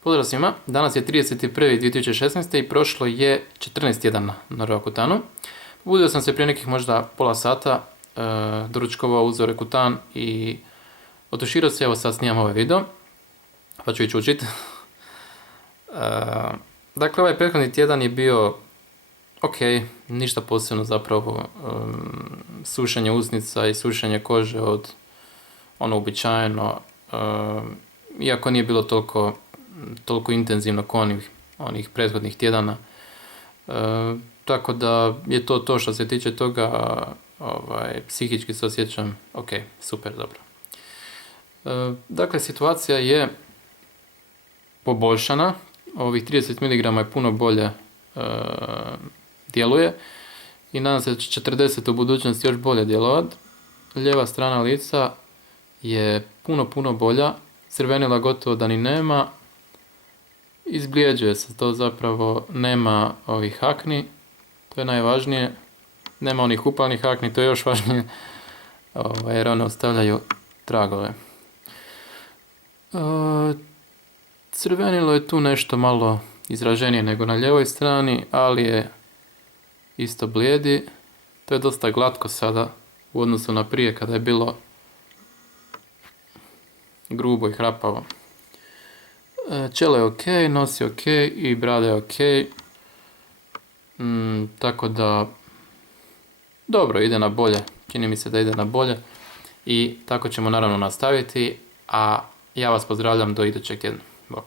Pozdrav svima, danas je 31.2016. i prošlo je 14 tjedana na Roakutanu. Budio sam se prije nekih možda pola sata, doručkovao, uzeo Rekutan i otuširao se, evo sad snimam ovaj video, pa ću ići učit. Dakle, ovaj prethodni tjedan je bio ok, ništa posebno zapravo, sušenje usnica i sušenje kože od ono uobičajeno, iako nije bilo toliko intenzivno kao onih prethodnih tjedana. Tako da je to što se tiče toga, psihički se osjećam ok, super, dobro. Dakle, situacija je poboljšana, ovih 30 mg je puno bolje djeluje i nadam se da će 40 u budućnosti još bolje djelovati. Lijeva strana lica je puno bolja, crvenila gotovo da ni nema, izblijeđuje se, to zapravo nema ovih akni, to je najvažnije, nema onih upalnih akni, to je još važnije, jer one ostavljaju tragove. Crvenilo je tu nešto malo izraženije nego na lijevoj strani, ali je isto blijedi, to je dosta glatko sada u odnosu na prije kada je bilo grubo i hrapavo. Čelo je ok, nos je ok i brada je ok, tako da dobro, ide na bolje, čini mi se da ide na bolje i tako ćemo naravno nastaviti, a ja vas pozdravljam do idućeg tjedna. Bok.